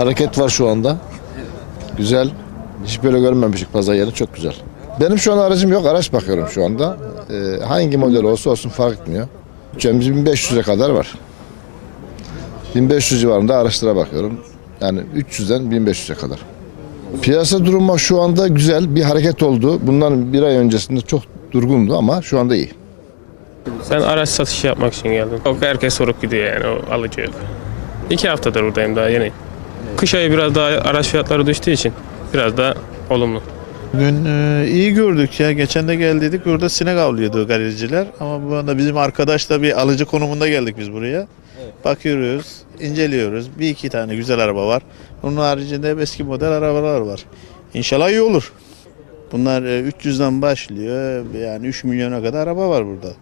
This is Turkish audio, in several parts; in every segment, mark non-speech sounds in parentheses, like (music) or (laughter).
Hareket var şu anda. Güzel. Hiç böyle görmemiştik pazar yeri çok güzel. Benim şu an aracım yok. Araç bakıyorum şu anda. Ee, hangi model olsa olsun fark etmiyor. Bütçemiz 1500'e kadar var. 1500 civarında araçlara bakıyorum. Yani 300'den 1500'e kadar. Piyasa durumu şu anda güzel. Bir hareket oldu. Bundan bir ay öncesinde çok durgundu ama şu anda iyi. Ben araç satışı yapmak için geldim. Çok herkes sorup gidiyor yani o alıcı yok. İki haftadır buradayım daha yeni. Kış ayı biraz daha araç fiyatları düştüğü için biraz daha olumlu. Bugün e, iyi gördük ya. Geçen de geldiydik. Burada sinek avlıyordu galericiler. Ama bu anda bizim arkadaşla bir alıcı konumunda geldik biz buraya. Bakıyoruz, inceliyoruz. Bir iki tane güzel araba var. Onun haricinde hep eski model arabalar var. İnşallah iyi olur. Bunlar e, 300'den başlıyor. Yani 3 milyona kadar araba var burada.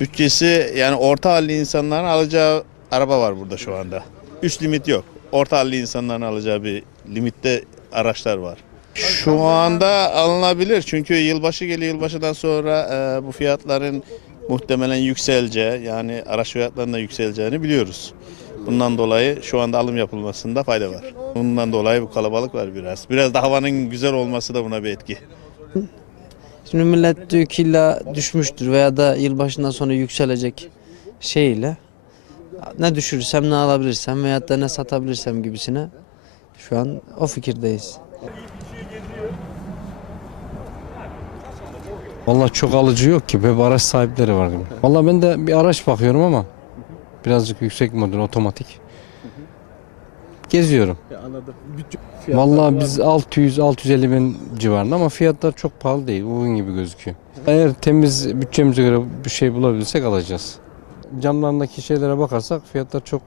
Bütçesi yani orta halli insanların alacağı araba var burada şu anda. Üst limit yok. Orta halli insanların alacağı bir limitte araçlar var. Şu anda alınabilir çünkü yılbaşı geliyor. Yılbaşıdan sonra e, bu fiyatların muhtemelen yükseleceği yani araç fiyatlarının da yükseleceğini biliyoruz. Bundan dolayı şu anda alım yapılmasında fayda var. Bundan dolayı bu kalabalık var biraz. Biraz da havanın güzel olması da buna bir etki. Şimdi millet diyor ki illa düşmüştür veya da yılbaşından sonra yükselecek şeyle ne düşürürsem ne alabilirsem veyahut da ne satabilirsem gibisine şu an o fikirdeyiz. Vallahi çok alıcı yok ki. Hep araç sahipleri var gibi. Vallahi ben de bir araç bakıyorum ama birazcık yüksek model otomatik. Geziyorum. Vallahi biz 600-650 bin civarında ama fiyatlar çok pahalı değil. Uygun gibi gözüküyor. Eğer temiz bütçemize göre bir şey bulabilirsek alacağız. Camlarındaki şeylere bakarsak fiyatlar çok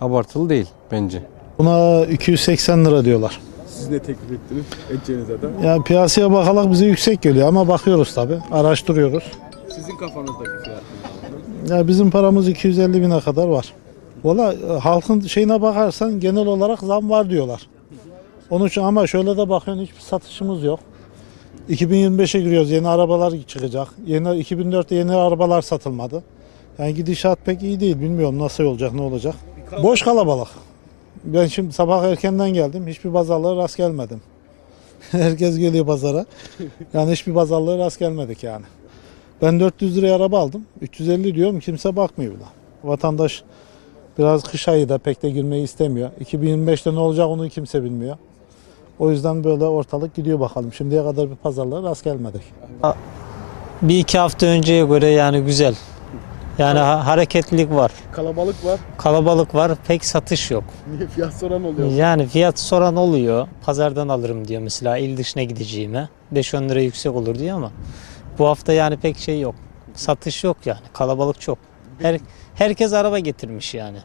abartılı değil bence. Buna 280 lira diyorlar. Siz ne teklif ettiniz edeceğiniz adam? Ya piyasaya bakarak bize yüksek geliyor ama bakıyoruz tabi, araştırıyoruz. Sizin kafanızdaki fiyat ne? Ya bizim paramız 250 bine kadar var. Valla e, halkın şeyine bakarsan genel olarak zam var diyorlar. Onun için ama şöyle de bakıyorsun hiçbir satışımız yok. 2025'e giriyoruz yeni arabalar çıkacak. Yeni 2004'te yeni arabalar satılmadı. Yani gidişat pek iyi değil bilmiyorum nasıl olacak ne olacak. Boş kalabalık. Ben şimdi sabah erkenden geldim hiçbir pazarlığa rast gelmedim. (laughs) Herkes geliyor pazara. Yani hiçbir pazarlığa rast gelmedik yani. Ben 400 liraya araba aldım. 350 diyorum kimse bakmıyor buna. Vatandaş biraz kış ayı da pek de girmeyi istemiyor. 2025'te ne olacak onu kimse bilmiyor. O yüzden böyle ortalık gidiyor bakalım. Şimdiye kadar bir pazarlığa rast gelmedik. Bir iki hafta önceye göre yani güzel. Yani ha- hareketlilik var. Kalabalık var. Kalabalık var. Pek satış yok. Niye fiyat soran oluyor? Yani fiyat soran oluyor. Pazardan alırım diyor mesela il dışına gideceğime. 5-10 lira yüksek olur diyor ama bu hafta yani pek şey yok. Satış yok yani. Kalabalık çok. Her, herkes araba getirmiş yani.